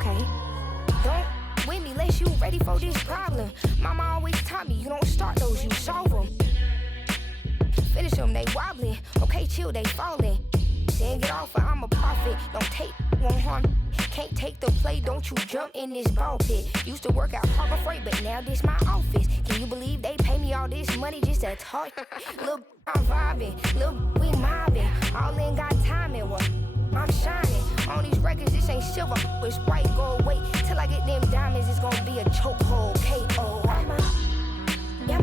Okay. Don't with me unless you ready for this problem. Mama always taught me you don't start those, you solve them. Finish them, they wobbling. Okay, chill, they falling. Then get off or I'm a prophet. Don't take, won't harm. Can't take the play, don't you jump in this ball pit. Used to work out Harbor Freight, but now this my office. Can you believe they pay me all this money just to talk? Look, I'm vibing, look, we mobbing. All in got timing, what? I'm shining. On these records, this ain't silver, it's white gold. Wait till I get them diamonds, it's gonna be a chokehold. K.O. I'm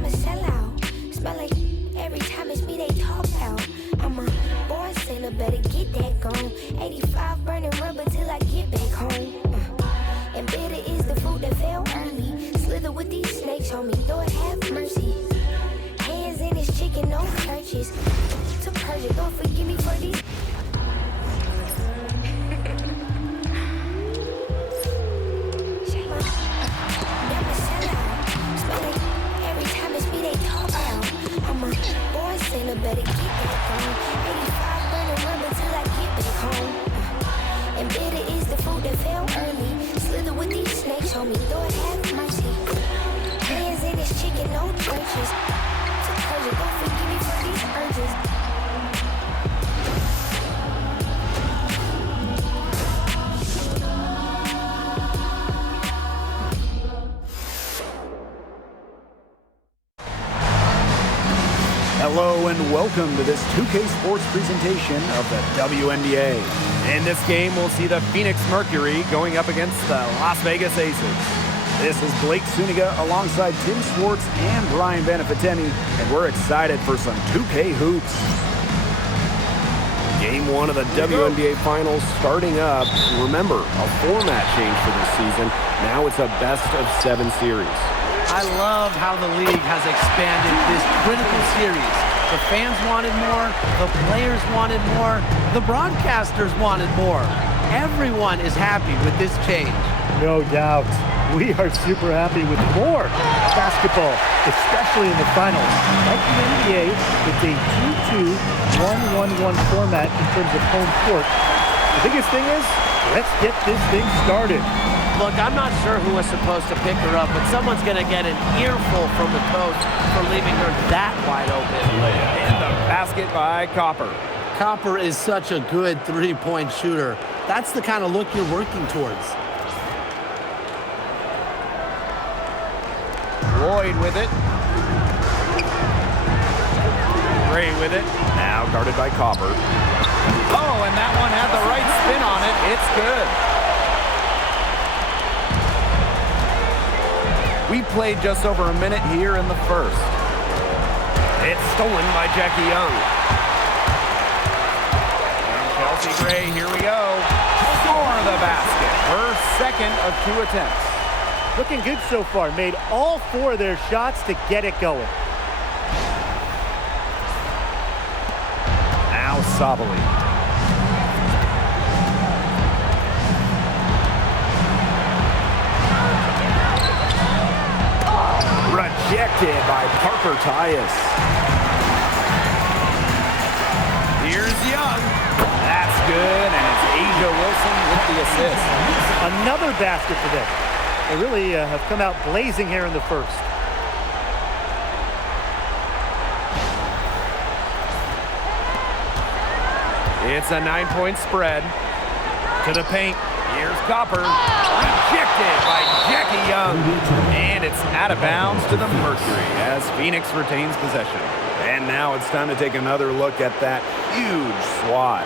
a sellout. Smell like every time it's me they talk out. I'm a born sinner, better get that gone. 85 burning rubber till I get back home. And bitter is the food that fell early. Slither with these snakes on me, Lord have mercy. Hands in this chicken, no churches. To Persia, Lord forgive me for these. Better get that gone. 85 burning rubber till I get back home. And bitter is the food that fell early. Slither with these snakes on me, Lord have mercy. Hands in this chicken, no churches. To Persia, Lord forgive me for these urges. Hello and welcome to this 2K Sports presentation of the WNBA. In this game, we'll see the Phoenix Mercury going up against the Las Vegas Aces. This is Blake Suniga alongside Tim Schwartz and Brian Beneficeni, and we're excited for some 2K hoops. Game 1 of the WNBA Finals starting up. Remember, a format change for this season. Now it's a best-of-7 series. I love how the league has expanded this critical series. The fans wanted more, the players wanted more, the broadcasters wanted more. Everyone is happy with this change. No doubt. We are super happy with more basketball, especially in the finals. Like the NBA, it's a 2-2, 1-1-1 format in terms of home court. The biggest thing is, let's get this thing started. Look, I'm not sure who was supposed to pick her up, but someone's going to get an earful from the coach for leaving her that wide open. In the basket by Copper. Copper is such a good three-point shooter. That's the kind of look you're working towards. Lloyd with it. Gray with it. Now guarded by Copper. Oh, and that one had the right spin on it. It's good. We played just over a minute here in the first. It's stolen by Jackie Young. And Chelsea Gray, here we go. Score the basket. Her second of 2 attempts. Looking good so far. Made all 4 of their shots to get it going. Now Sabally. Rejected by Parker Tyus. Here's Young. That's good, and it's Asia Wilson with the assist. Another basket for them. They really have come out blazing here in the first. It's a 9-point spread. To the paint. Here's Copper. Rejected by Jackie Young. And it's out of bounds to the Mercury as Phoenix retains possession. And now it's time to take another look at that huge swat.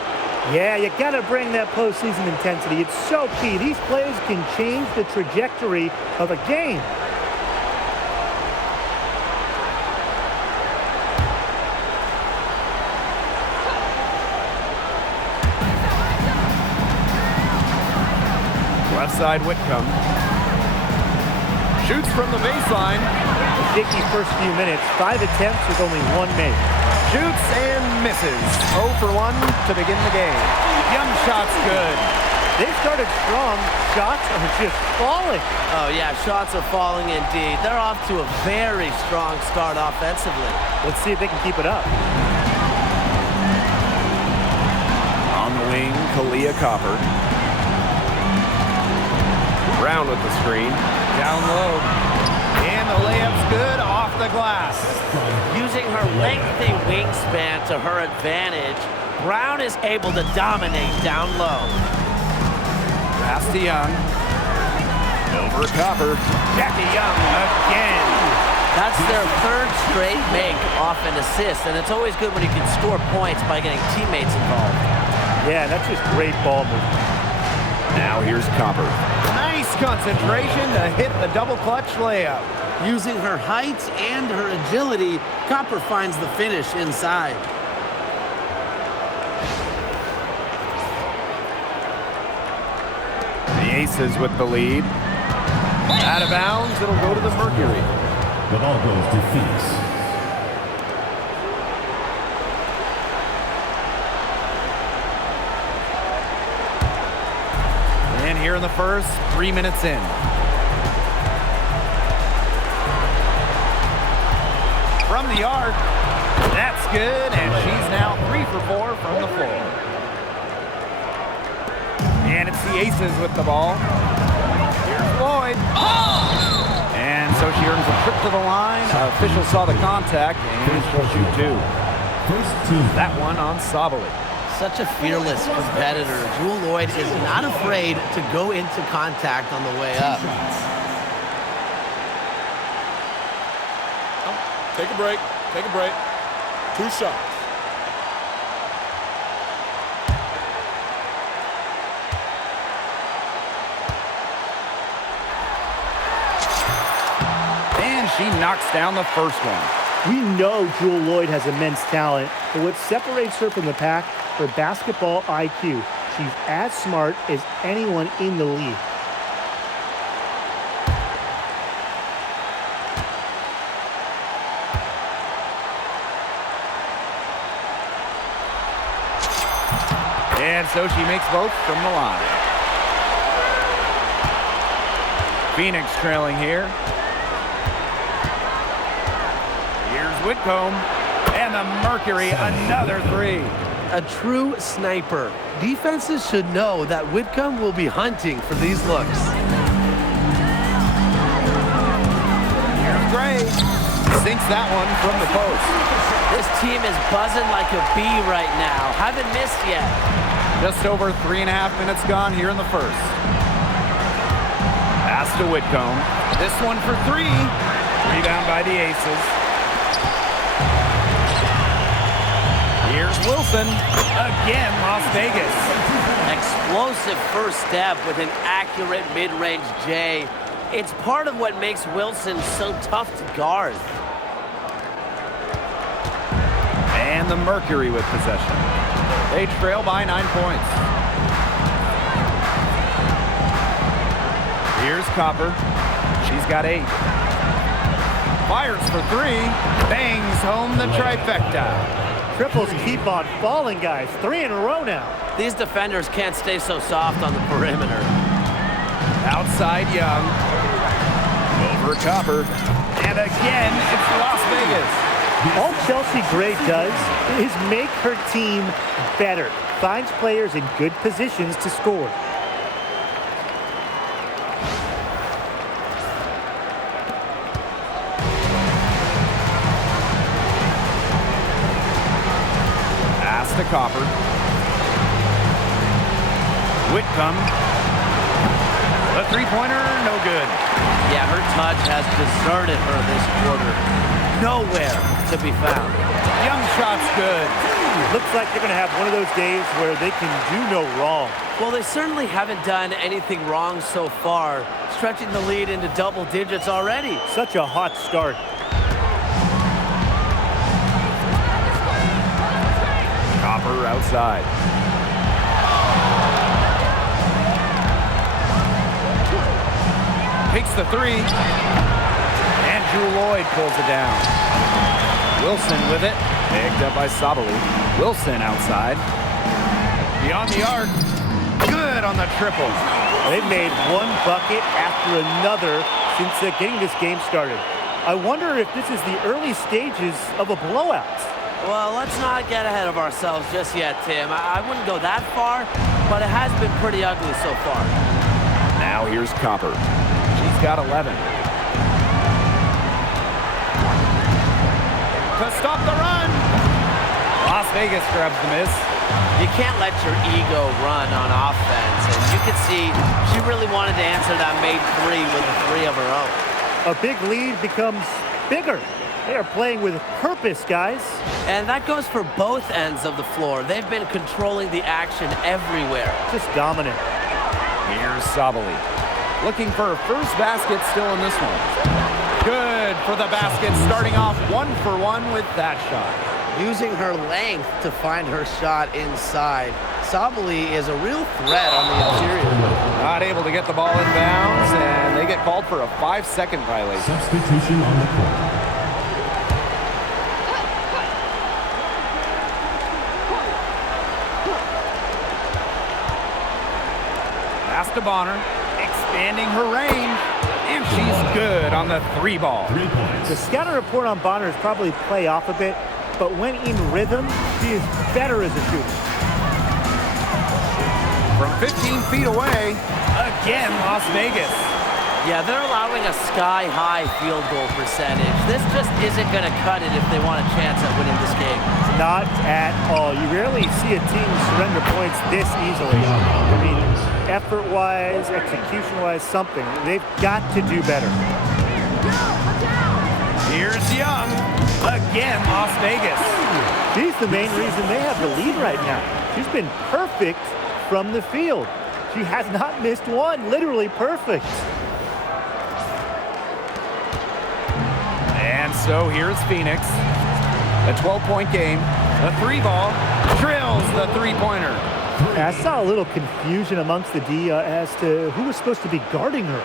Yeah, you got to bring that postseason intensity. It's so key. These plays can change the trajectory of a game. Left side Whitcomb. Shoots from the baseline. A shaky first few minutes. 5 attempts with only 1 made. Shoots and misses. 0 for 1 to begin the game. Young shot's good. They've started strong. Shots are just falling. Oh, yeah, shots are falling indeed. They're off to a very strong start offensively. Let's see if they can keep it up. On the wing, Kalia Copper. Brown with the screen. Down low. And the layup's good off the glass. Using her lengthy wingspan to her advantage, Brown is able to dominate down low. Pass to Young. Over Copper. Jackie Young again. That's their third straight make off an assist, and it's always good when you can score points by getting teammates involved. Yeah, that's just great ball movement. Now here's Copper. Nice concentration to hit the double clutch layup. Using her height and her agility, Copper finds the finish inside. The Aces with the lead. Out of bounds, it'll go to the Mercury. The ball goes to Phoenix. And here in the first, 3 minutes in. From the arc, that's good, and she's now 3 for 4 from the floor. And it's the Aces with the ball. Here's Lloyd. And so she earns a trip to the line. Official saw the contact, and she'll shoot 2. That one on Sabally. Such a fearless competitor. Jewel Lloyd is not afraid to go into contact on the way up. Take a break. Take a break. 2 shots. And she knocks down the first one. We know Jewel Lloyd has immense talent, but what separates her from the pack, her basketball IQ. She's as smart as anyone in the league. And so she makes both from the line. Phoenix trailing here. Here's Whitcomb. And the Mercury, another 3. A true sniper. Defenses should know that Whitcomb will be hunting for these looks. Here's Gray. Sinks that one from the post. This team is buzzing like a bee right now. Haven't missed yet. Just over 3.5 minutes gone here in the first. Pass to Whitcomb. This one for 3. Rebound by the Aces. Here's Wilson. Again, Las Vegas. Explosive first step with an accurate mid-range J. It's part of what makes Wilson so tough to guard. And the Mercury with possession. They trail by 9 points. Here's Copper. She's got 8. Fires for 3. Bangs home the trifecta. Triples keep on falling, guys. 3 in a row now. These defenders can't stay so soft on the perimeter. Outside Young. Over Copper. And again, it's Las Vegas. All Chelsea Gray does is make her team better. Finds players in good positions to score. Pass to Copper. Whitcomb. The three-pointer, no good. Yeah, her touch has deserted her this quarter. Nowhere to be found. Young shot's good. Looks like they're going to have one of those days where they can do no wrong. Well, they certainly haven't done anything wrong so far, stretching the lead into double digits already. Such a hot start. Copper outside. Takes the 3. And Jewel Lloyd pulls it down. Wilson with it. Picked up by Sabally. Wilson outside. Beyond the arc. Good on the triple. They've made one bucket after another since getting this game started. I wonder if this is the early stages of a blowout. Well, let's not get ahead of ourselves just yet, Tim. I wouldn't go that far, but it has been pretty ugly so far. Now here's Copper. She's got 11. To stop the run. Las Vegas grabs the miss. You can't let your ego run on offense. And you can see she really wanted to answer that made three with a three of her own. A big lead becomes bigger. They are playing with purpose, guys. And that goes for both ends of the floor. They've been controlling the action everywhere. Just dominant. Here's Sabally. Looking for her first basket still in this one. Good for the basket, starting off 1-for-1 with that shot. Using her length to find her shot inside. Sabally is a real threat on the interior. Not able to get the ball in bounds, and they get called for a 5-second violation. Substitution on the court. Pass to Bonner, expanding her range, and she's good on the 3 ball. 3 points. The scouting report on Bonner is probably play off a bit, but when in rhythm, she is better as a shooter. From 15 feet away, again Las Vegas. Yeah, they're allowing a sky-high field goal percentage. This just isn't going to cut it if they want a chance at winning this game. Not at all. You rarely see a team surrender points this easily. I mean, effort-wise, execution-wise, something. They've got to do better. Here's Young, again Las Vegas. She's the main reason they have the lead right now. She's been perfect from the field. She has not missed one, literally perfect. And so here's Phoenix. A 12-point game. The 3 ball drills the 3-pointer. I saw a little confusion amongst the D as to who was supposed to be guarding her.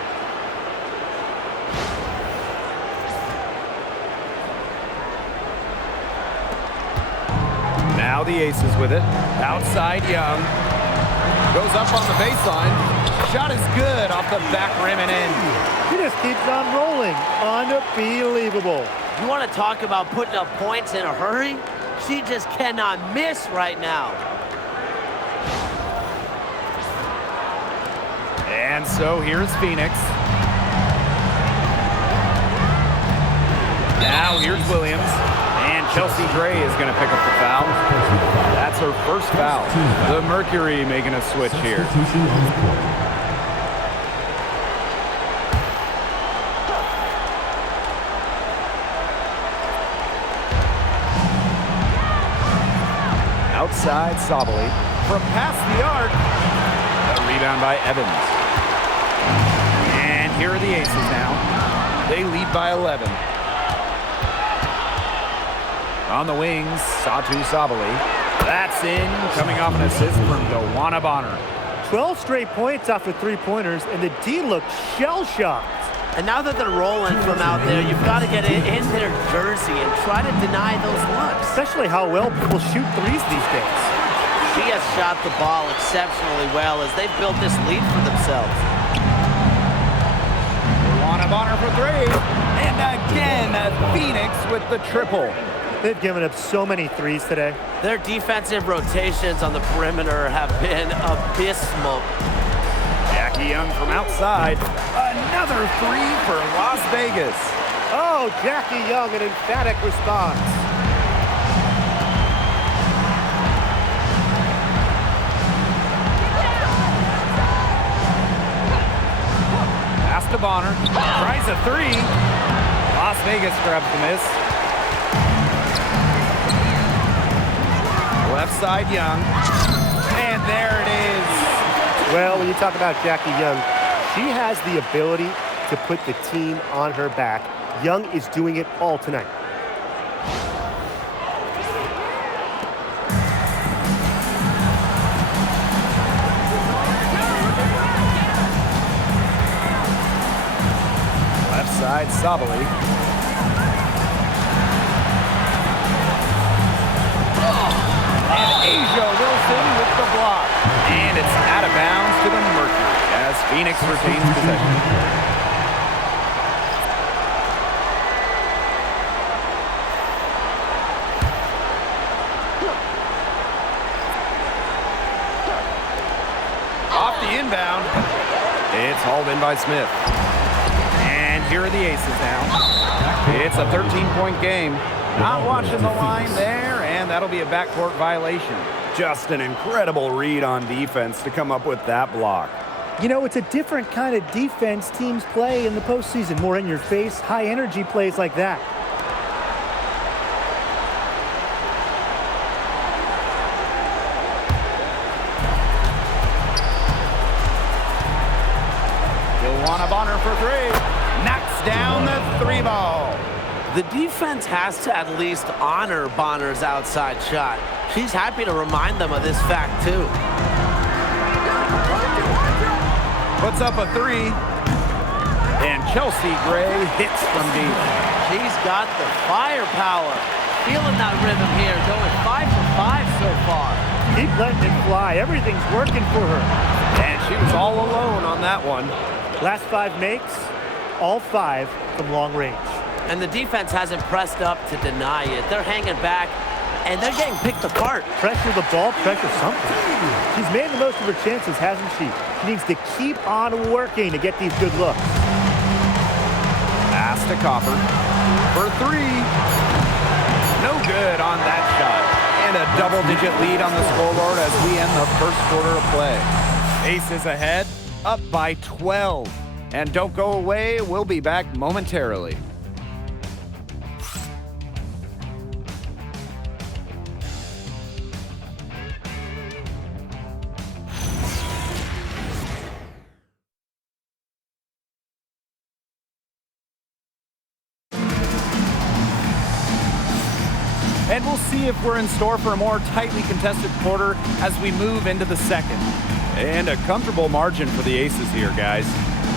Now the Aces with it. Outside Young. Goes up on the baseline. Shot is good off the back rim and in. She just keeps on rolling. Unbelievable. You want to talk about putting up points in a hurry? She just cannot miss right now. And so here's Phoenix. Now here's Williams. And Chelsea Gray is going to pick up the foul. That's her first foul. The Mercury making a switch here. Substitution on the court. Outside Sabally. From past the arc. A rebound by Evans. And here are the Aces now. They lead by 11. On the wings, Satou Sabally. That's in, coming off an assist from Dewana Bonner. 12 straight points off of three-pointers, and the D looked shell-shocked. And now that they're rolling from out there, you've got to get it in their jersey and try to deny those looks. Especially how well people shoot threes these days. She has shot the ball exceptionally well as they've built this lead for themselves. Dewana Bonner for 3. And again, Phoenix with the triple. They've given up so many threes today. Their defensive rotations on the perimeter have been abysmal. Jackie Young from outside. Another 3 for Las Vegas. Oh, Jackie Young, an emphatic response. Pass to Bonner. Tries a 3. Las Vegas grabs the miss. Left side Young. And there it is. Well, when you talk about Jackie Young, she has the ability to put the team on her back. Young is doing it all tonight. Left side Sabally. Asia Wilson with the block. And it's out of bounds to the Mercury as Phoenix retains possession. Off the inbound. It's hauled in by Smith. And here are the Aces now. It's a 13-point game. Not watching the line there, and that'll be a backcourt violation. Just an incredible read on defense to come up with that block. You know, it's a different kind of defense teams play in the postseason. More in your face, high energy plays like that. Bonner for three. Knocks down the three ball. The defense has to at least honor Bonner's outside shot. She's happy to remind them of this fact, too. Puts up a three. And Chelsea Gray hits from deep. She's got the firepower. Feeling that rhythm here, going 5 for 5 so far. Keep letting it fly. Everything's working for her. And she was all alone on that one. Last 5 makes, all 5 from long range. And the defense hasn't pressed up to deny it. They're hanging back, and they're getting picked apart. Pressure the ball, pressure something. She's made the most of her chances, hasn't she? She needs to keep on working to get these good looks. Pass to Copper for three. No good on that shot. And a double-digit lead on the scoreboard as we end the first quarter of play. Aces ahead. Up by 12. And don't go away, we'll be back momentarily. And we'll see if we're in store for a more tightly contested quarter as we move into the second. And a comfortable margin for the Aces here, guys.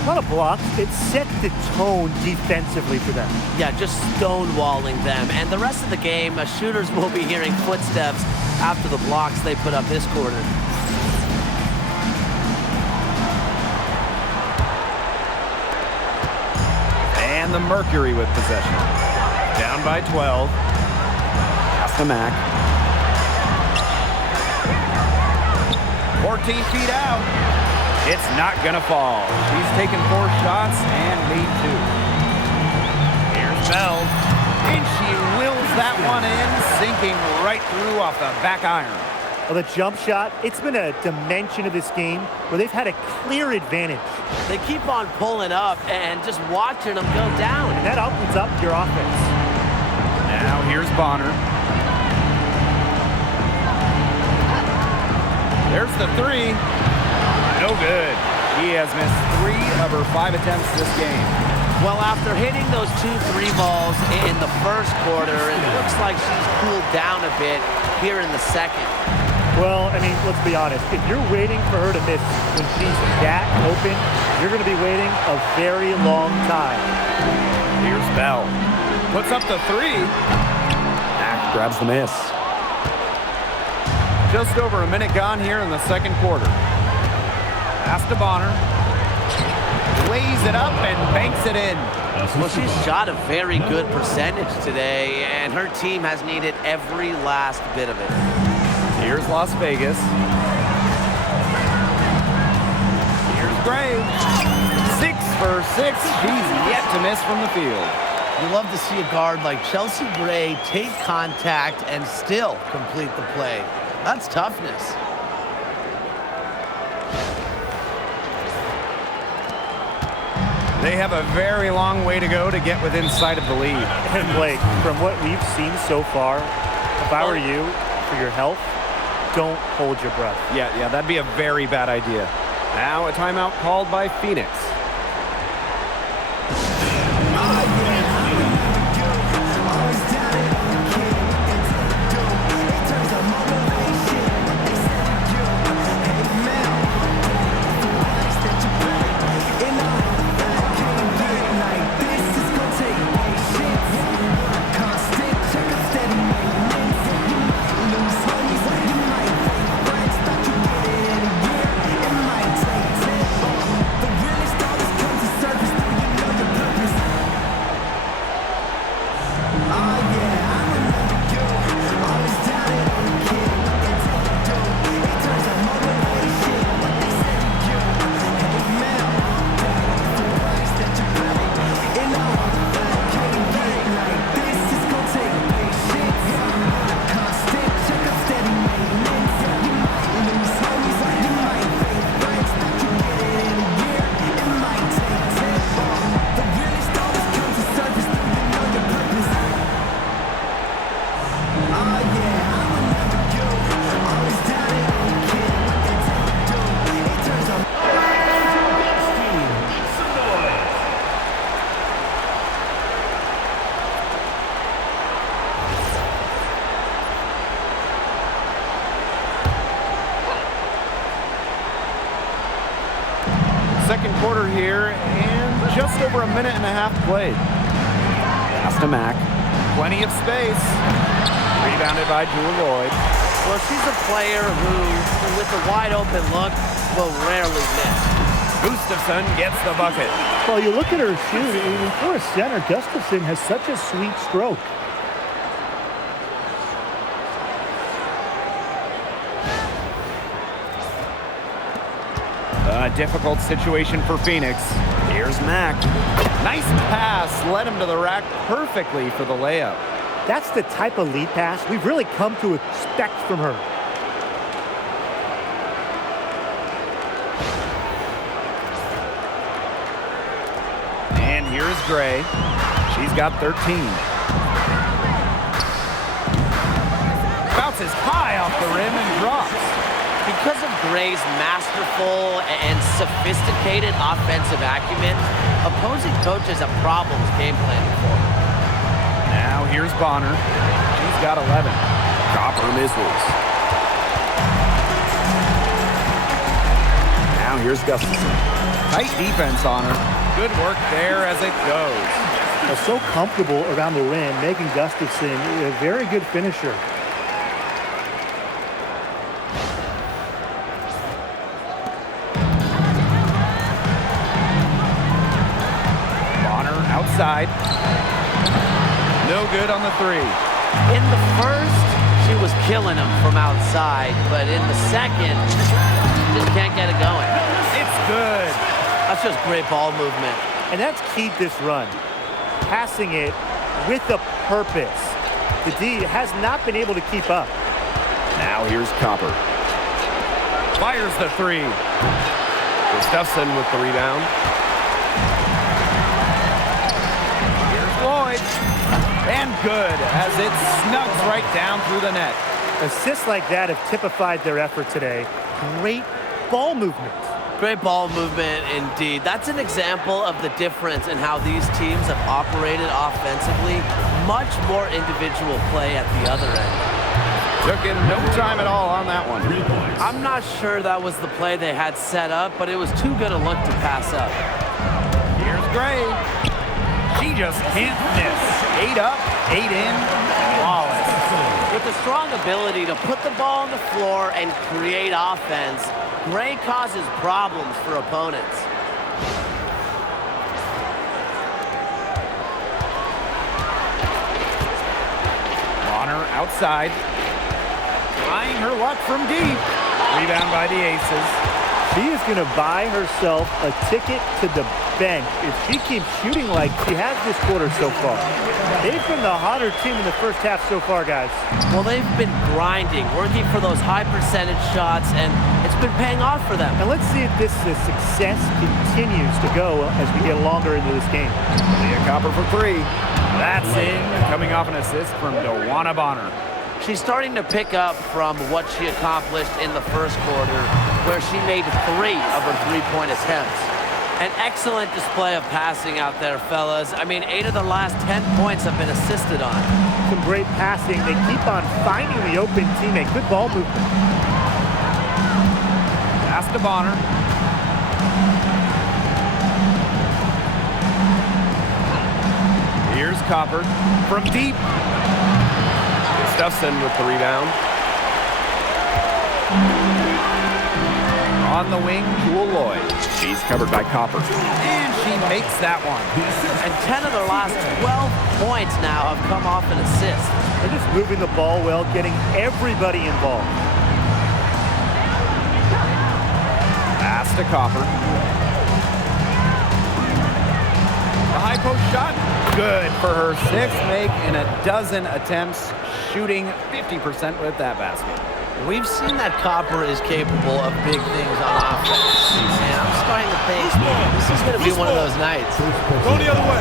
A lot of blocks. It set the tone defensively for them. Yeah, just stonewalling them. And the rest of the game, shooters will be hearing footsteps after the blocks they put up this quarter. And the Mercury with possession. Down by 12. Pass to Mack. 14 feet out. It's not gonna fall. She's taken 4 shots and made 2. Here's Bell. And she wills that one in, sinking right through off the back iron. Well, the jump shot, it's been a dimension of this game where they've had a clear advantage. They keep on pulling up and just watching them go down. And that opens up your offense. Now here's Bonner. There's the three. No good. She has missed 3 of her 5 attempts this game. Well, after hitting those 2 3 balls in the first quarter, it looks like she's cooled down a bit here in the second. Well, I mean, let's be honest. If you're waiting for her to miss when she's that open, you're going to be waiting a very long time. Here's Bell. Puts up the 3. Mack grabs the miss. Just over a minute gone here in the second quarter. Pass to Bonner. Lays it up and banks it in. Well, she's shot a very good percentage today, and her team has needed every last bit of it. Here's Las Vegas. Here's Gray. 6 for 6. She's yet to miss from the field. You love to see a guard like Chelsea Gray take contact and still complete the play. That's toughness. They have a very long way to go to get within sight of the lead. And Blake, from what we've seen so far, if I were you, for your health, don't hold your breath. Yeah, that'd be a very bad idea. Now a timeout called by Phoenix. second quarter here, and just over a minute and a half played. Pass to Mack. Plenty of space. Rebounded by Jewel Lloyd. Well, she's a player who, with a wide open look, will rarely miss. Gustafson gets the bucket. Well, you look at her shoot, for a center, Gustafson has such a sweet stroke. A difficult situation for Phoenix. Here's Mack. Nice pass. Led him to the rack perfectly for the layup. That's the type of lead pass we've really come to expect from her. And here's Gray. She's got 13. Bounces high off the rim and drops. Because of Gray's masterful and sophisticated offensive acumen, opposing coaches have problems game planning for her. Now here's Bonner. She's got 11. Copper misses. Now here's Gustafson. Tight defense on her. Good work there as it goes. So comfortable around the rim, making Gustafson a very good finisher. Outside. No good on the three. In the first, she was killing him from outside, but in the second, just can't get it going. It's good. That's just great ball movement. And that's keyed this run. Passing it with a purpose. The D has not been able to keep up. Now here's Copper. Fires the three. Gustafson with the rebound. Lloyd, and good as it snugs right down through the net. Assists like that have typified their effort today. Great ball movement. Great ball movement indeed. That's an example of the difference in how these teams have operated offensively. Much more individual play at the other end. Took in no time at all on that one. 3 points. I'm not sure that was the play they had set up, but it was too good a look to pass up. Here's Gray. She just can't miss. 8 up, 8 in, flawless. With a strong ability to put the ball on the floor and create offense, Gray causes problems for opponents. Bonner outside. Trying her luck from deep. Rebound by the Aces. She is going to buy herself a ticket to the bench if she keeps shooting like she has this quarter so far. They've been the hotter team in the first half so far, guys. Well, they've been grinding, working for those high percentage shots, and it's been paying off for them. And let's see if this success continues to go as we get longer into this game. Leah Copper for three. That's in, coming off an assist from Dewana Bonner. She's starting to pick up from what she accomplished in the first quarter, where she made 3 of her three-point attempts. An excellent display of passing out there, fellas. I mean, 8 of the last 10 points have been assisted on. Some great passing. They keep on finding the open teammate. Good ball movement. Pass to Bonner. Here's Copper from deep. Gustafson with the rebound. On the wing, Jewel Lloyd. She's covered by Copper. And she makes that one. And 10 of their last 12 points now have come off an assist. They're just moving the ball well, getting everybody involved. Pass to Copper. The high post shot, good for her 6th make in a dozen attempts, shooting 50% with that basket. We've seen that Copper is capable of big things on offense. And I'm starting to think this is going to be one of those nights. Go the other way.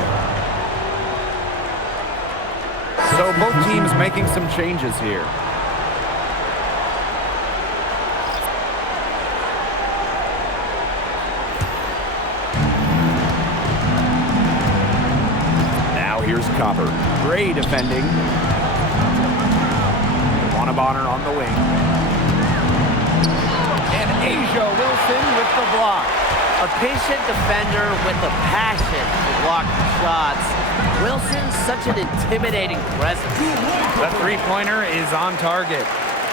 So both teams making some changes here. Now here's Copper. Gray defending. Dewana Bonner on the wing. And Asia Wilson with the block. A patient defender with the passion for blocking shots. Wilson's such an intimidating presence. The three-pointer is on target.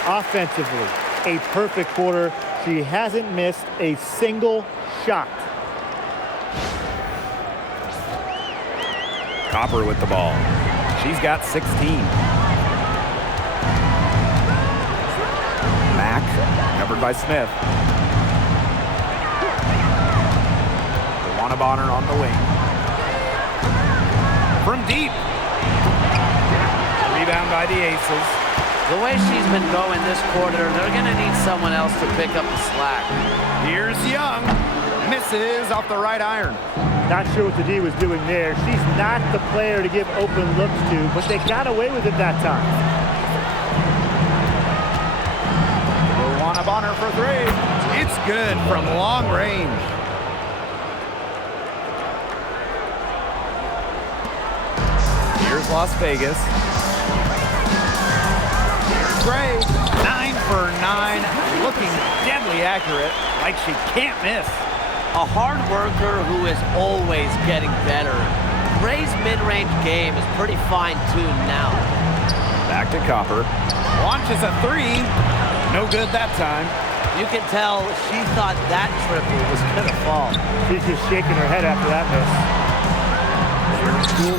Offensively, a perfect quarter. She hasn't missed a single shot. Copper with the ball. She's got 16. Mack, covered by Smith. Bonner on the wing. From deep. Rebound by the Aces. The way she's been going this quarter, they're going to need someone else to pick up the slack. Here's Young. Misses off the right iron. Not sure what the D was doing there. She's not the player to give open looks to, but they got away with it that time. Bonner for three. It's good from long range. Here's Las Vegas. Here's Gray. 9 for 9. Looking deadly accurate, like she can't miss. A hard worker who is always getting better. Gray's mid-range game is pretty fine-tuned now. Back to Copper. Launches a three. No good that time. You can tell she thought that triple was going to fall. She's just shaking her head after that miss.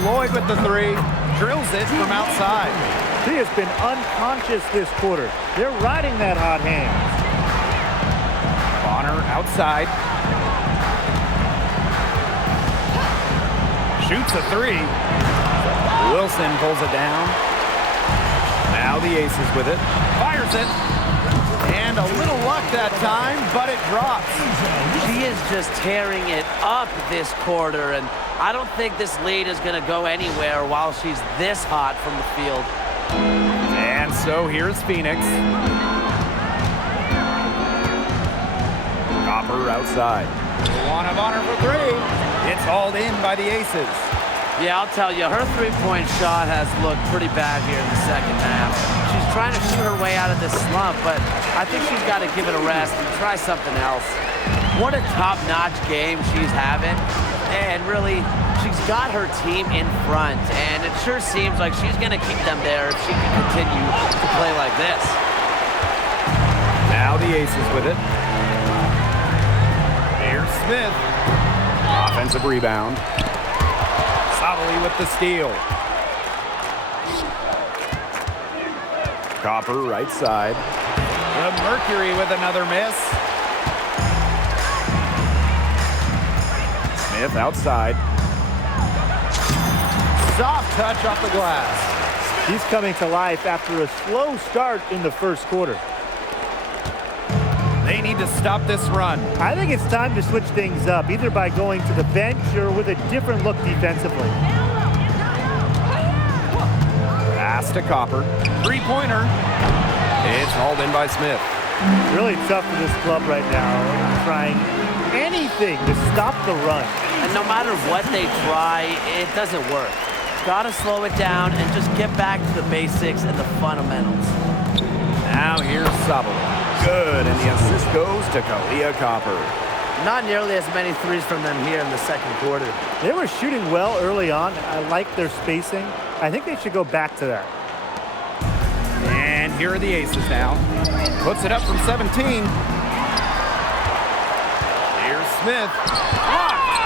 Lloyd with the three. Drills it from outside. She has been unconscious this quarter. They're riding that hot hand. Bonner outside. Shoots a three. Wilson pulls it down. Now the Aces with it. Fires it. And a little luck that time, but it drops. She is just tearing it up this quarter, and I don't think this lead is going to go anywhere while she's this hot from the field. And so here's Phoenix. Copper outside. Bonner for three. It's hauled in by the Aces. Yeah, I'll tell you, her three-point shot has looked pretty bad here in the second half. She's trying to shoot her way out of this slump, but I think she's got to give it a rest and try something else. What a top-notch game she's having, and really, she's got her team in front, and it sure seems like she's going to keep them there if she can continue to play like this. Now the Aces with it. Here's Smith. Offensive rebound. Sabally with the steal. Copper right side. The Mercury with another miss. Smith outside. Soft touch off the glass. She's coming to life after a slow start in the first quarter. They need to stop this run. I think it's time to switch things up, either by going to the bench or with a different look defensively. Pass to Copper. Three-pointer. It's hauled in by Smith. Really tough for this club right now, trying anything to stop the run. And no matter what they try, it doesn't work. Got to slow it down and just get back to the basics and the fundamentals. Now here's Sabally. Good, and the assist goes to Kalia Copper. Not nearly as many threes from them here in the second quarter. They were shooting well early on. I like their spacing. I think they should go back to that. And here are the Aces now. Puts it up from 17. Here's Smith. Blocked.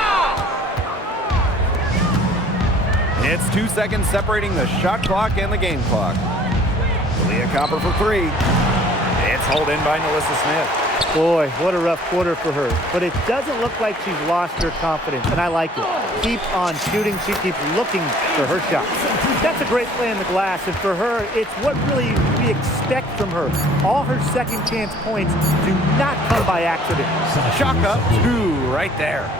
It's 2 seconds separating the shot clock and the game clock. Kalia Copper for three. It's hauled in by Melissa Smith. Boy, what a rough quarter for her. But it doesn't look like she's lost her confidence, and I like it. Keep on shooting. She keeps looking for her shots. That's a great play in the glass, and for her, it's what really we expect from her. All her second chance points do not come by accident. Chalk up two right there.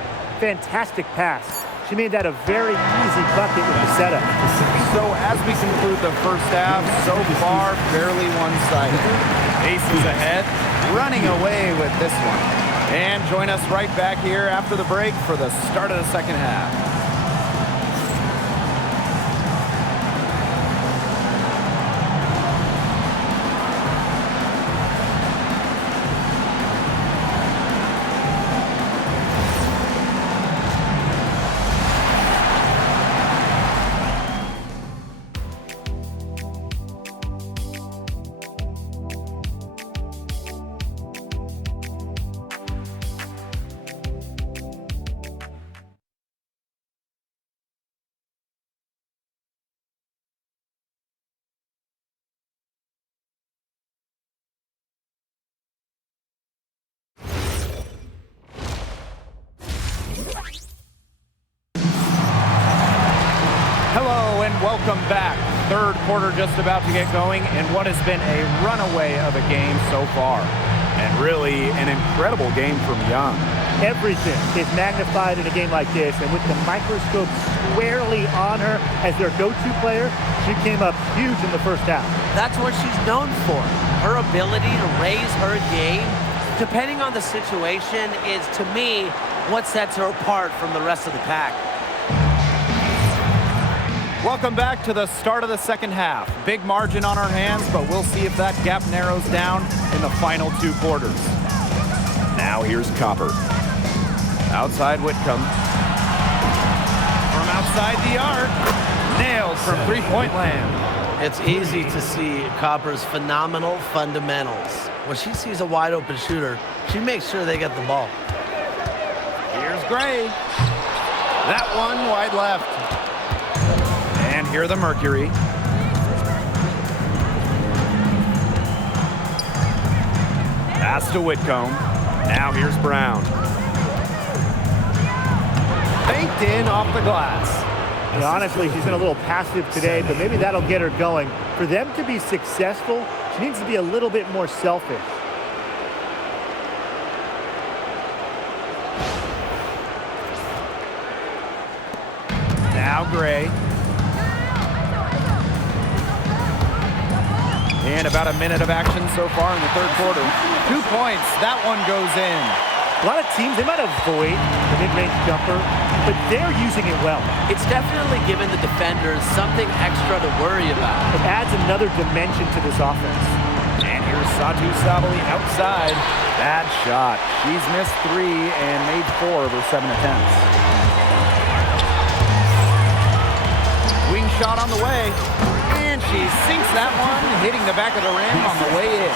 Fantastic pass. She made that a very easy bucket with the setup. So as we conclude the first half, so far fairly one-sided. Aces ahead, running away with this one. And join us right back here after the break for the start of the second half. Welcome back. Third quarter just about to get going in what has been a runaway of a game so far. And really an incredible game from Young. Everything is magnified in a game like this, and with the microscope squarely on her as their go-to player, she came up huge in the first half. That's what she's known for. Her ability to raise her game, depending on the situation, is, to me, what sets her apart from the rest of the pack. Welcome back to the start of the second half. Big margin on our hands, but we'll see if that gap narrows down in the final 2 quarters. Now here's Copper. Outside Whitcomb. From outside the arc. Nails from three-point land. It's easy to see Copper's phenomenal fundamentals. When she sees a wide-open shooter, she makes sure they get the ball. Here's Gray. That one wide left. And here the Mercury. Pass to Whitcomb. Now here's Brown. Baked in off the glass. And honestly, she's been a little passive today, but maybe that'll get her going. For them to be successful, she needs to be a little bit more selfish. Now Gray. And about a minute of action so far in the third quarter. 2 points. That one goes in. A lot of teams, they might avoid the mid-range jumper, but they're using it well. It's definitely given the defenders something extra to worry about. It adds another dimension to this offense. And here's Satou Sabally outside. Bad shot. She's missed 3 and made 4 of her 7 attempts. Wing shot on the way. And she sinks that one, hitting the back of the rim on the way in.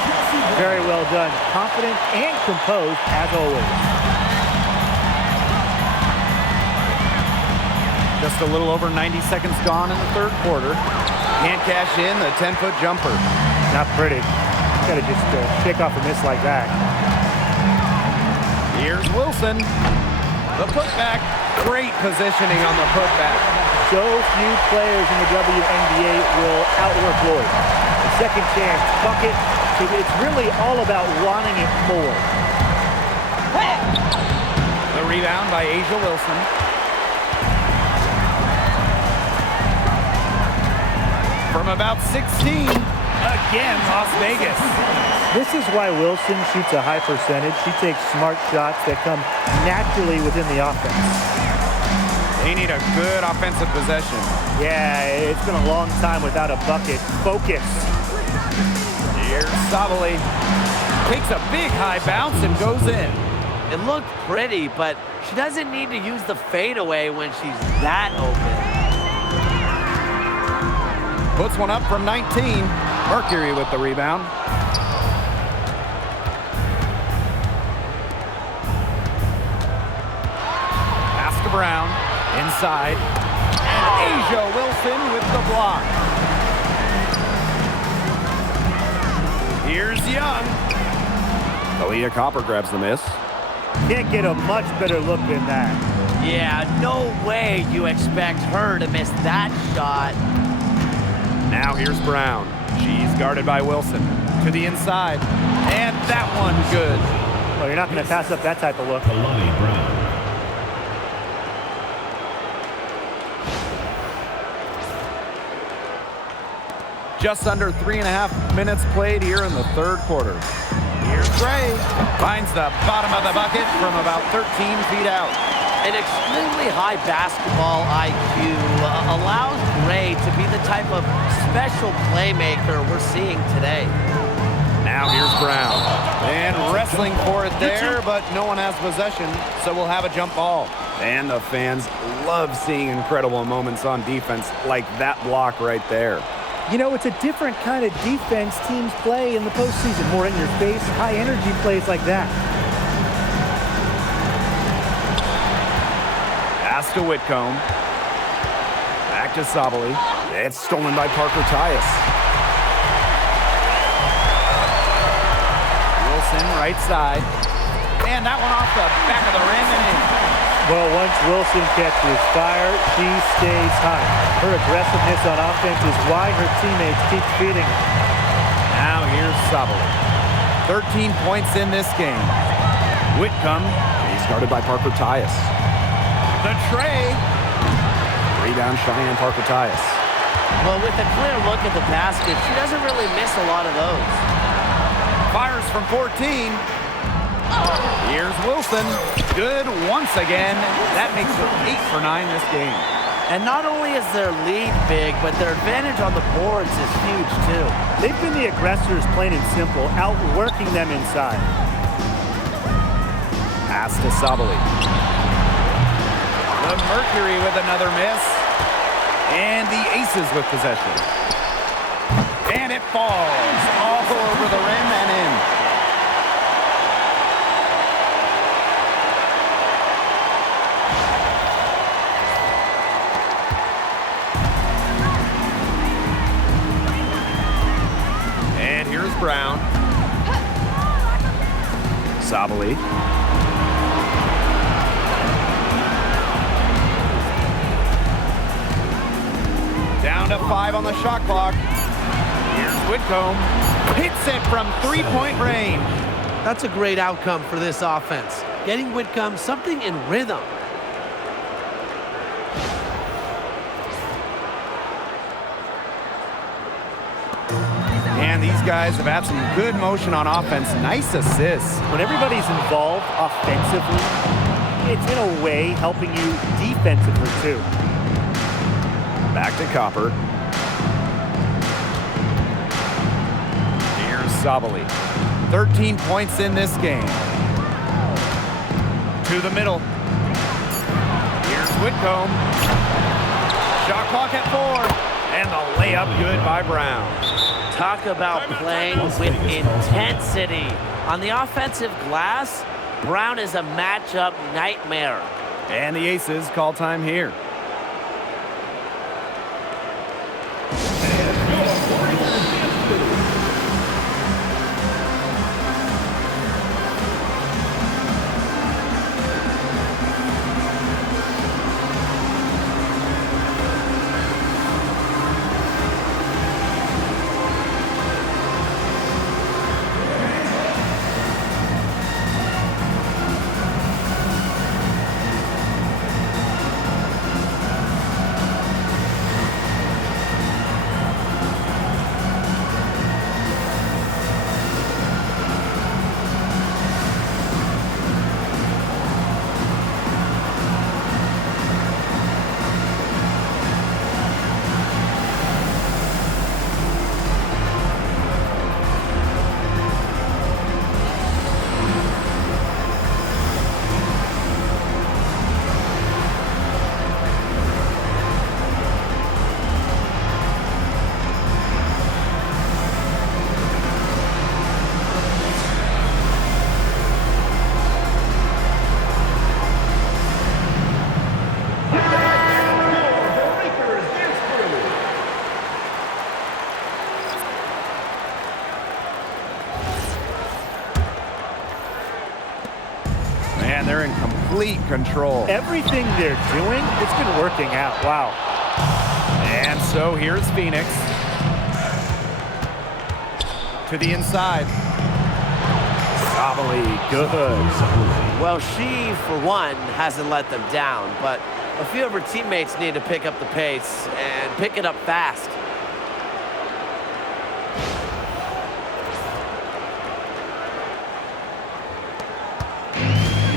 Very well done. Confident and composed, as always. Just a little over 90 seconds gone in the third quarter. Can't cash in the 10-foot jumper. Not pretty. Got to just shake off a miss like that. Here's Wilson. The putback. Great positioning on the putback. So few players in the WNBA will outwork Lloyd. The second chance, bucket. It's really all about wanting it more. The rebound by Asia Wilson. From about 16, again, Las Vegas. This is why Wilson shoots a high percentage. She takes smart shots that come naturally within the offense. They need a good offensive possession. Yeah, it's been a long time without a bucket. Focus. Here's Sabally. Takes a big high bounce and goes in. It looked pretty, but she doesn't need to use the fadeaway when she's that open. Puts one up from 19. Mercury with the rebound. Pass to Brown. Inside. And Asia Wilson with the block. Here's Young. Aaliyah Copper grabs the miss. Can't get a much better look than that. Yeah, no way you expect her to miss that shot. Now here's Brown. She's guarded by Wilson. To the inside. And that one good. Well, you're not going to pass up that type of look. Alani Brown. Just under 3.5 minutes played here in the third quarter. Here's Gray. Finds the bottom of the bucket from about 13 feet out. An extremely high basketball IQ allows Gray to be the type of special playmaker we're seeing today. Now here's Brown. And wrestling for it there, but no one has possession, so we'll have a jump ball. And the fans love seeing incredible moments on defense like that block right there. You know, it's a different kind of defense teams play in the postseason. More in your face, high energy plays like that. Pass to Whitcomb. Back to Sabally. It's stolen by Parker Tyus. Wilson right side. And that one off the back of the rim and in. Well, once Wilson catches fire, she stays high. Her aggressiveness on offense is why her teammates keep feeding her. Now here's Sabally. 13 points in this game. Whitcomb. He's guarded by Parker Tyus. The tray. Rebound Cheyenne Parker Tyus. Well, with a clear look at the basket, she doesn't really miss a lot of those. Fires from 14. Here's Wilson. Good once again. That makes it 8 for 9 this game. And not only is their lead big, but their advantage on the boards is huge, too. They've been the aggressors, plain and simple, outworking them inside. Pass to Sabally. The Mercury with another miss. And the Aces with possession. And it falls all over the rim and in. And here's Brown. Sabally. Down to 5 on the shot clock. Here's Whitcomb. Hits it from three-point range. That's a great outcome for this offense. Getting Whitcomb something in rhythm. And these guys have had some good motion on offense. Nice assists. When everybody's involved offensively, it's in a way helping you defensively, too. Back to Copper. Here's Sabally. 13 points in this game. To the middle. Here's Whitcomb. Shot clock at 4. And the layup good by Brown. Talk about playing with intensity. On the offensive glass, Brown is a matchup nightmare. And the Aces call time here. Man, they're in complete control. Everything they're doing, it's been working out. Wow. And so here's Phoenix. To the inside. Sabally, good. Well, she, for one, hasn't let them down, but a few of her teammates need to pick up the pace and pick it up fast.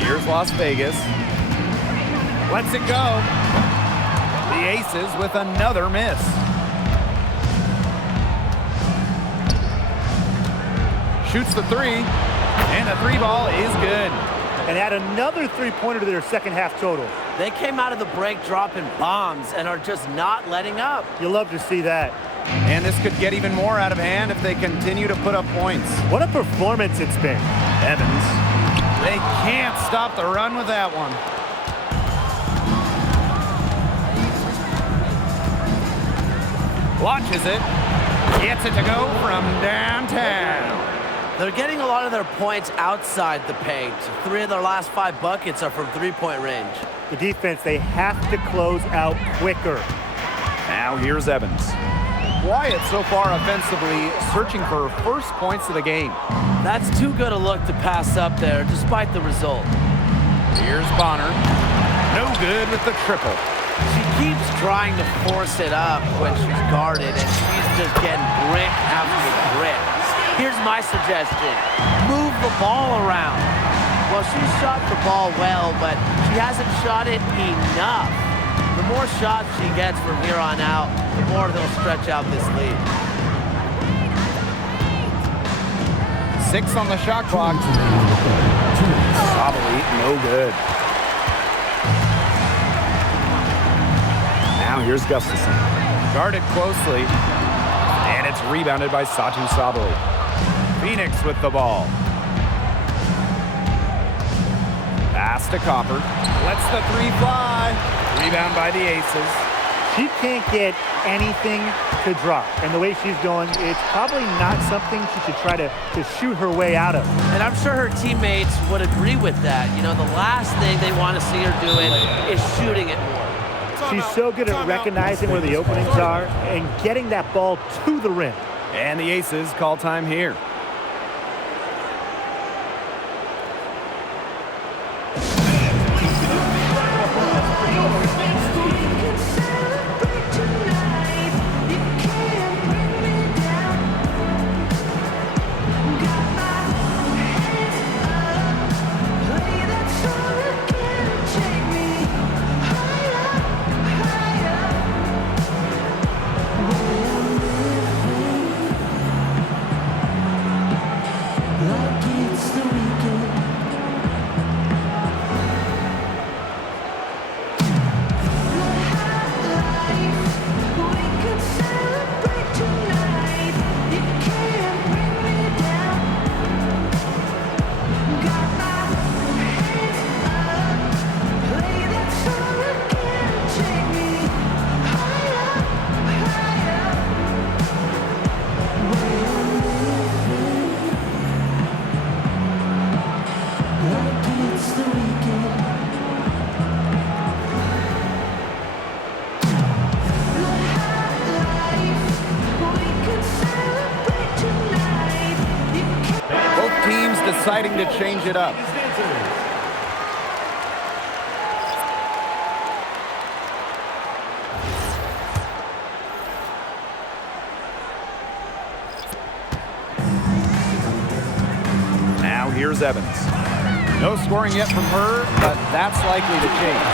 Here's Las Vegas. Lets it go. The Aces with another miss. Shoots the 3, and the 3 ball is good. And add another three-pointer to their second half total. They came out of the break dropping bombs and are just not letting up. You'll love to see that. And this could get even more out of hand if they continue to put up points. What a performance it's been. Evans. They can't stop the run with that one. Launches it. Gets it to go from downtown. They're getting a lot of their points outside the paint. 3 of their last 5 buckets are from three-point range. The defense, they have to close out quicker. Now here's Evans. Quiet so far offensively, searching for first points of the game. That's too good a look to pass up there, despite the result. Here's Bonner. No good with the triple. She keeps trying to force it up when she's guarded, and she's just getting brick after brick. Here's my suggestion. Move the ball around. Well, she shot the ball well, but she hasn't shot it enough. The more shots she gets from here on out, the more they'll stretch out this lead. 6 on the shot clock. Sabally, no good. Now here's Gustafson. Guarded closely. And it's rebounded by Satou Sabally. Phoenix with the ball. Pass to Copper. Lets the 3 fly. Rebound by the Aces. She can't get anything to drop. And the way she's going, it's probably not something she should try to shoot her way out of. And I'm sure her teammates would agree with that. You know, the last thing they want to see her doing is shooting it more. She's so good at recognizing where the openings are and getting that ball to the rim. And the Aces call time here. Deciding to change it up. Now here's Evans. No scoring yet from her, but that's likely to change.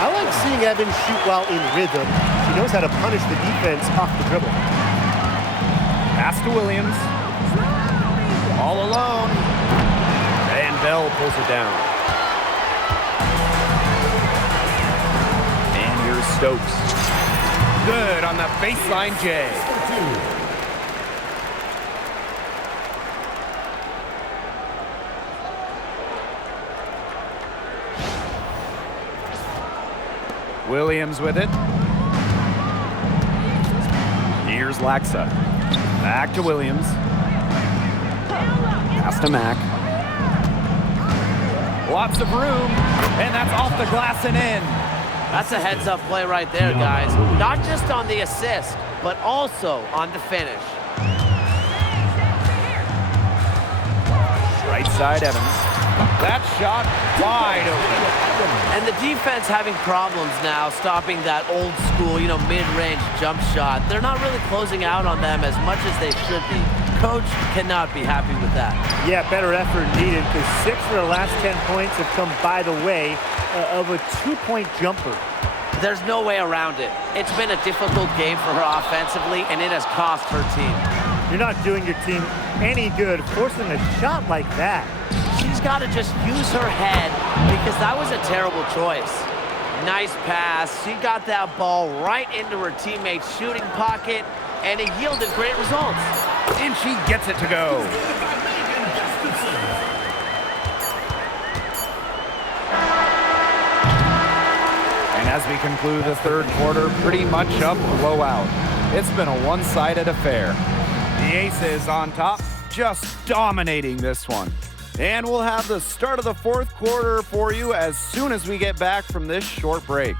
I like seeing Evans shoot while in rhythm. She knows how to punish the defense off the dribble. Pass to Williams. All alone. And Bell pulls it down. And here's Stokes. Good on the baseline J. Williams with it. Here's Laxa. Back to Williams. Pass to Mack. Lots of room, and that's off the glass and in. That's a heads-up play right there, guys. Not just on the assist, but also on the finish. Right side, Evans. That shot wide open. And the defense having problems now stopping that old school, mid-range jump shot. They're not really closing out on them as much as they should be. Coach cannot be happy with that. Yeah, better effort needed because 6 of their last 10 points have come by the way of a 2-point jumper. There's no way around it. It's been a difficult game for her offensively, and it has cost her team. You're not doing your team any good forcing a shot like that. She's got to just use her head because that was a terrible choice. Nice pass. She got that ball right into her teammate's shooting pocket, and it yielded great results. And she gets it to go. And as we conclude the third quarter, pretty much a blowout. It's been a one-sided affair. The Aces on top, just dominating this one. And we'll have the start of the fourth quarter for you as soon as we get back from this short break.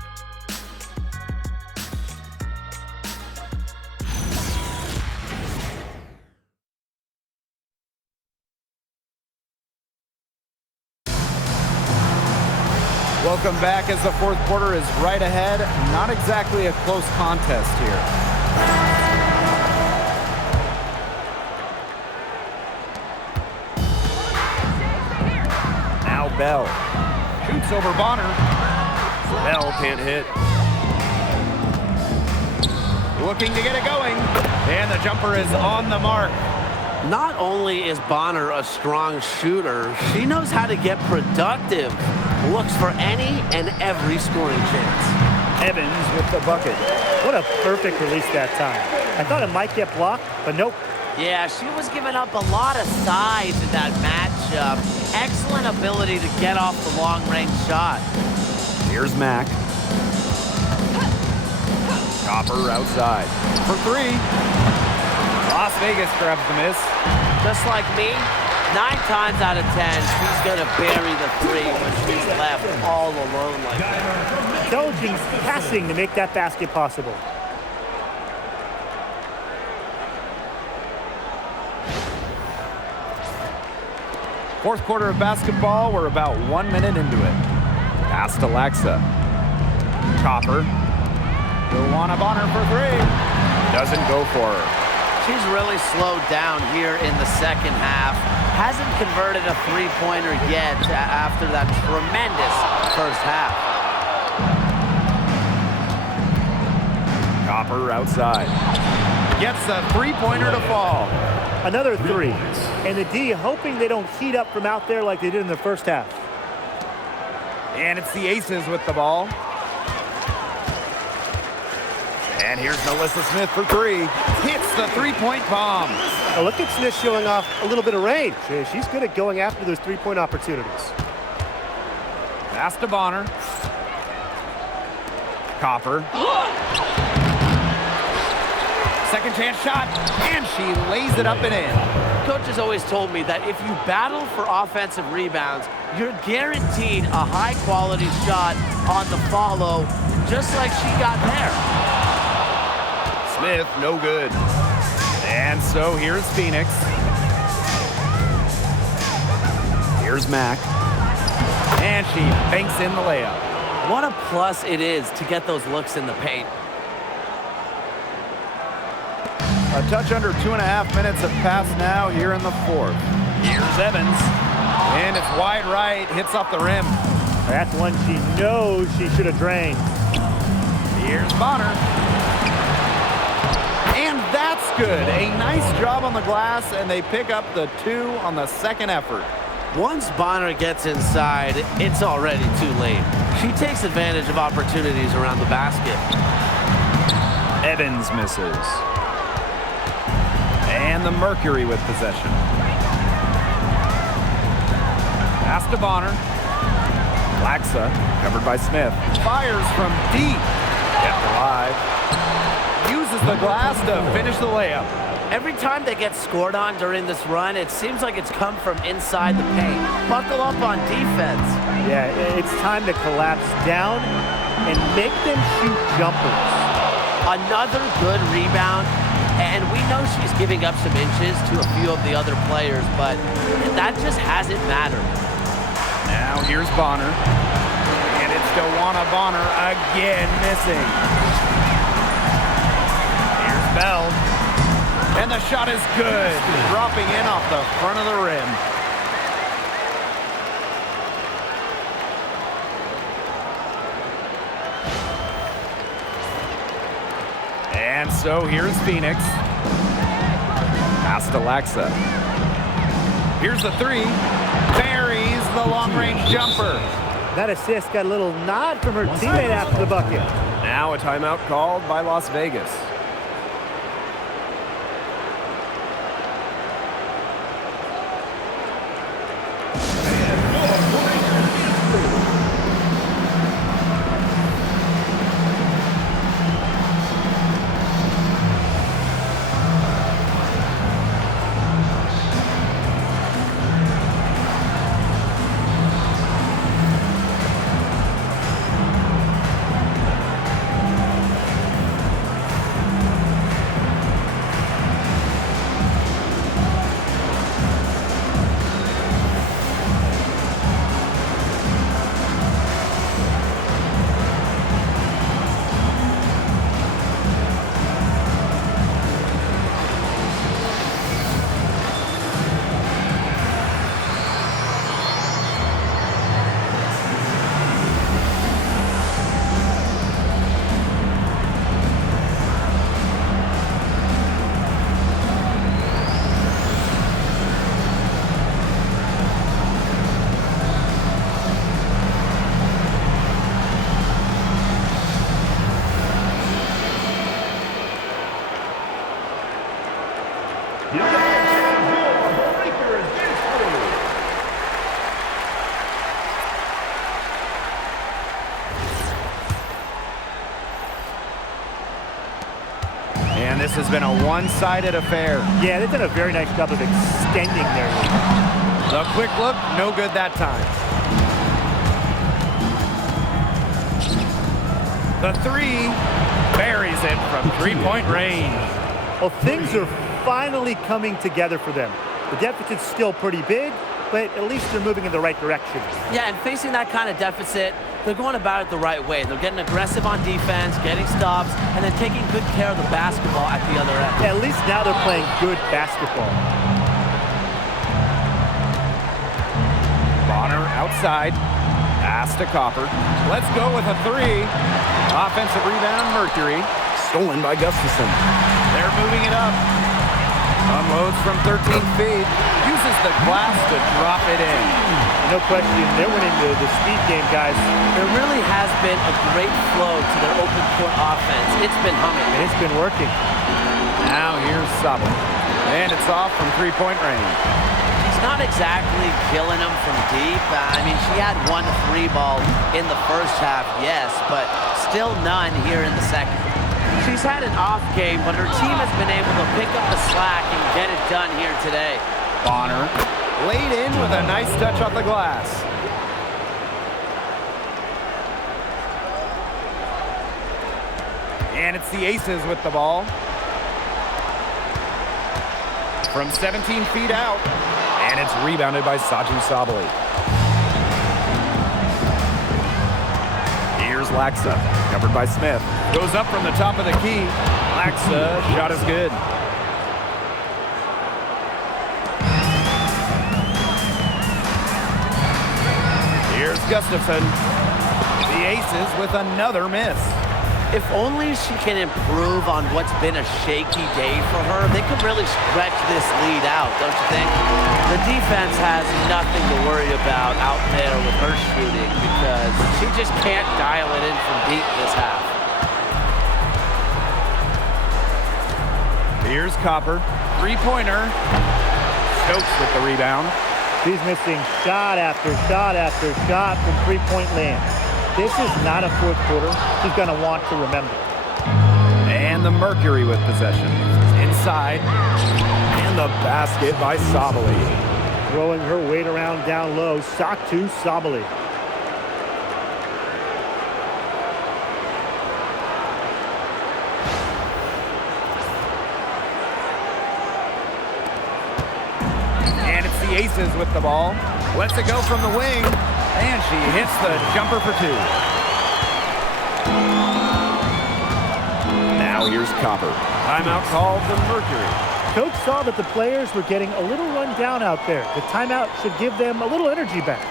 Welcome back as the fourth quarter is right ahead. Not exactly a close contest here. Now Bell shoots over Bonner. Bell can't hit. Looking to get it going. And the jumper is on the mark. Not only is Bonner a strong shooter, she knows how to get productive. Looks for any and every scoring chance. Evans with the bucket. What a perfect release that time. I thought it might get blocked, but nope. Yeah, she was giving up a lot of size in that matchup. Excellent ability to get off the long-range shot. Here's Mack. Copper outside for three. Las Vegas grabs the miss. Just like me, 9 times out of 10, she's going to bury the three when she's left all alone like that. Intelligent passing to make that basket possible. Fourth quarter of basketball, we're about 1 minute into it. Pass to Laxa. Copper. Bonner for three. Doesn't go for her. She's really slowed down here in the second half. Hasn't converted a three-pointer yet after that tremendous first half. Copper outside. Gets the three-pointer to fall. Another three. And the D hoping they don't heat up from out there like they did in the first half. And it's the Aces with the ball. And here's Melissa Smith for three. Hits the three-point bomb. Now look at Smith showing off a little bit of range. She's good at going after those three-point opportunities. Pass to Bonner. Copper. Second chance shot, and she lays it up and in. Coach has always told me that if you battle for offensive rebounds, you're guaranteed a high-quality shot on the follow, just like she got there. Smith, no good. And so here's Phoenix. Here's Mack. And she banks in the layup. What a plus it is to get those looks in the paint. A touch under 2.5 minutes have passed now here in the fourth. Here's Evans. And it's wide right, hits off the rim. That's one she knows she should have drained. Here's Bonner. And that's good. A nice job on the glass, and they pick up the 2 on the second effort. Once Bonner gets inside, it's already too late. She takes advantage of opportunities around the basket. Evans misses. And the Mercury with possession. Pass to Bonner. Laxa, covered by Smith. Fires from deep. Kept alive. Uses the glass to finish the layup. Every time they get scored on during this run, it seems like it's come from inside the paint. Buckle up on defense. Yeah, it's time to collapse down and make them shoot jumpers. Another good rebound, and we know she's giving up some inches to a few of the other players, but that just hasn't mattered. Now here's Bonner. And it's DeWanna Bonner again missing. Here's Bell. And the shot is good, dropping in off the front of the rim. And so here's Phoenix. Pass to Laxa. Here's the three. Buries the long-range jumper. That assist got a little nod from her teammate after the bucket. Now a timeout called by Las Vegas. And this has been a one-sided affair. Yeah, they've done a very nice job of extending their lead. The quick look, no good that time. The three buries it from three-point range. Well, things are finally coming together for them. The deficit's still pretty big, but at least they're moving in the right direction. Yeah, and facing that kind of deficit, they're going about it the right way. They're getting aggressive on defense, getting stops, and then taking good care of the basketball at the other end. Yeah, at least now they're playing good basketball. Bonner outside. Pass to Copper. Let's go with a three. Offensive rebound, Mercury. Stolen by Gustafson. They're moving it up. Unloads from 13 feet. Uses the glass to drop it in. No question, they're winning the speed game, guys. There really has been a great flow to their open court offense. It's been humming. And it's been working. Now here's Sabally. And it's off from three-point range. She's not exactly killing them from deep. I mean, she had 1 3 ball in the first half, yes, but still none here in the second. She's had an off game, but her team has been able to pick up the slack and get it done here today. Bonner laid in with a nice touch off the glass. And it's the Aces with the ball. From 17 feet out. And it's rebounded by Satou Sabally. Here's Laxa, covered by Smith. Goes up from the top of the key. Laxa, shot is good. Here's Gustafson. The Aces with another miss. If only she can improve on what's been a shaky day for her, they could really stretch this lead out, don't you think? The defense has nothing to worry about out there with her shooting because she just can't dial it in from deep this half. Here's Copper. Three-pointer. Stokes with the rebound. She's missing shot after shot after shot from three-point land. This is not a fourth quarter she's going to want to remember. And the Mercury with possession. Inside. And the basket by Sabally. Throwing her weight around down low, Satou Sabally. And it's the Aces with the ball. Lets it go from the wing. And she hits the jumper for two. Now here's Copper. Timeout called the Mercury. Coach saw that the players were getting a little run down out there. The timeout should give them a little energy back.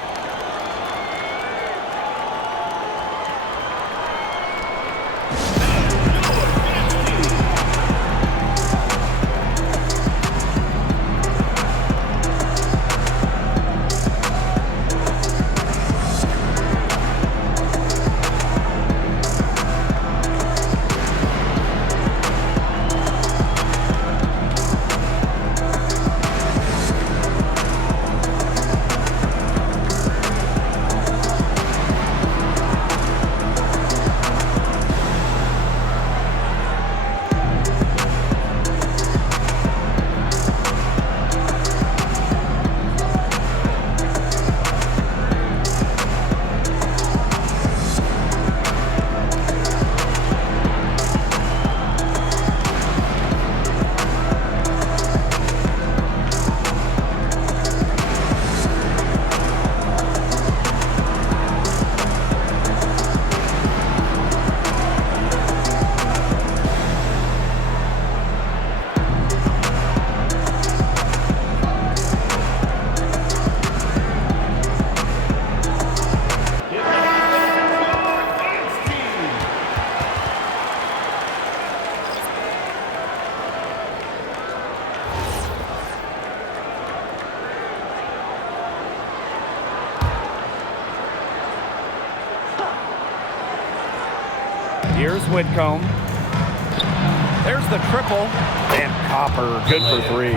Here's Whitcomb. There's the triple. And Copper, good for three.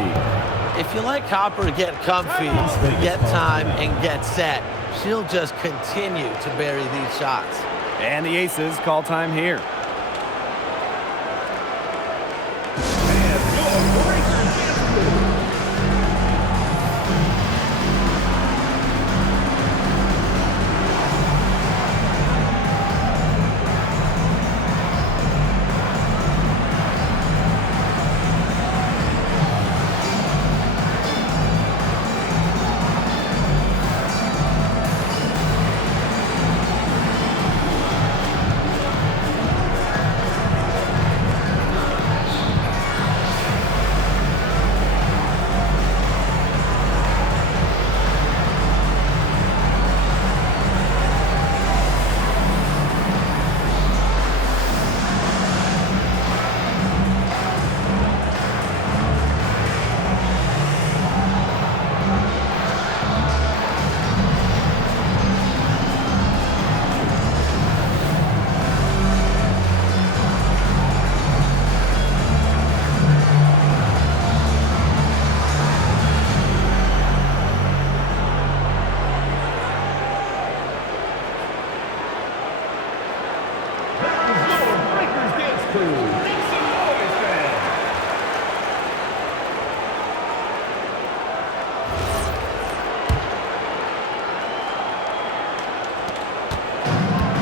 If you let Copper get comfy, get time, and get set, she'll just continue to bury these shots. And the Aces call time here.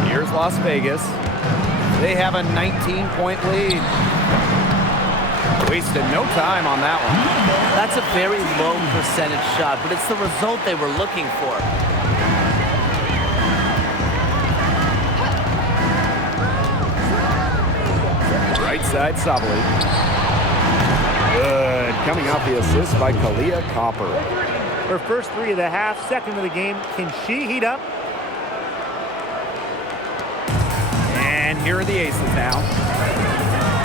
Here's Las Vegas. They have a 19-point lead. Wasted no time on that one. That's a very low percentage shot, but it's the result they were looking for. Right side, Sabally. Good. Coming off the assist by Kalia Copper. Her first three of the half, second of the game. Can she heat up? And here are the Aces now.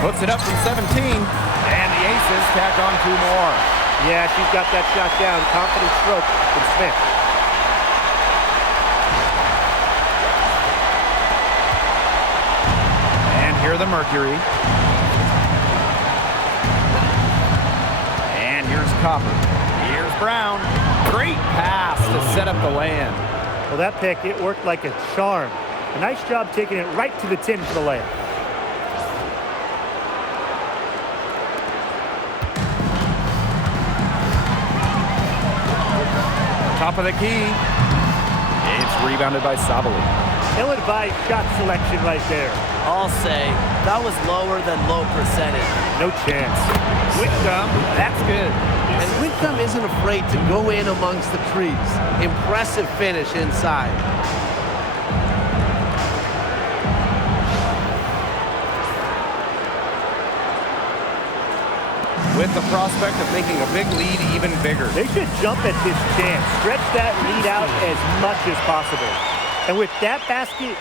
Puts it up from 17, and the Aces tack on 2 more. Yeah, she's got that shot down. Confident stroke from Smith. And here are the Mercury. And here's Copper. Here's Brown. Great pass to set up the lay-in. Well, that pick, it worked like a charm. A nice job taking it right to the tin for the layup. Top of the key. It's rebounded by Sabally. Ill-advised shot selection right there. I'll say that was lower than low percentage. No chance. Whitcomb, that's good. And Whitcomb isn't afraid to go in amongst the trees. Impressive finish inside. With the prospect of making a big lead even bigger. They should jump at this chance. Stretch that lead out as much as possible. And with that basket,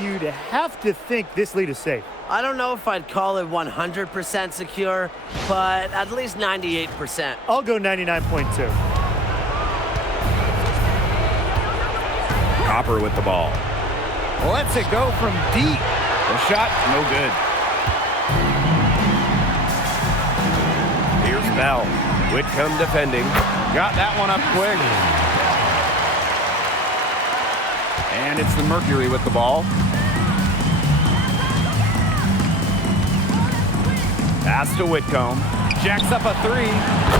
you'd have to think this lead is safe. I don't know if I'd call it 100% secure, but at least 98%. I'll go 99.2. Copper with the ball. Lets it go from deep. The shot, no good. Here's Bell. Whitcomb defending. Got that one up quick. And it's the Mercury with the ball. Pass to Whitcomb. Jacks up a 3.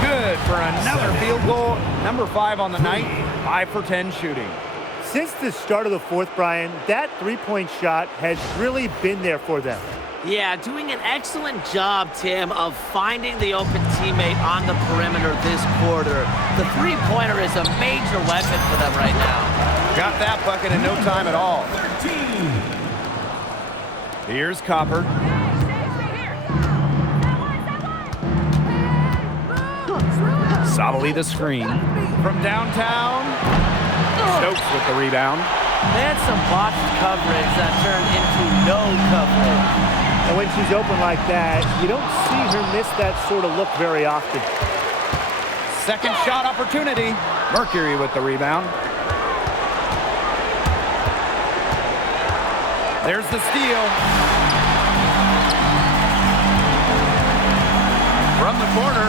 Good for another field goal. Number 5 on the night. 5 for 10 shooting. Since the start of the fourth, Brian, that three-point shot has really been there for them. Yeah, doing an excellent job, Tim, of finding the open teammate on the perimeter this quarter. The three-pointer is a major weapon for them right now. Got that bucket in no time at all. Here's Copper. Sabally the screen. From downtown, Stokes with the rebound. They had some botched coverage that turned into no coverage. And when she's open like that, you don't see her miss that sort of look very often. Second shot opportunity. Mercury with the rebound. There's the steal. From the corner,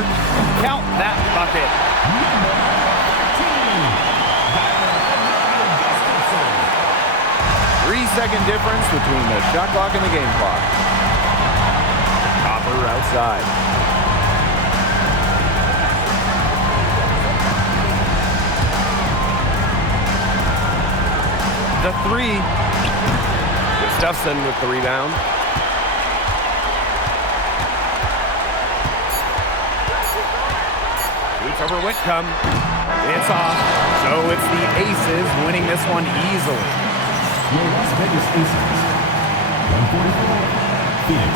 count that bucket. 3-second difference between the shot clock and the game clock. Copper outside. The 3. Gustafson with the rebound. Shoots over Whitcomb. It's off. So it's the Aces winning this one easily. Your Las Vegas Aces. 144, Phoenix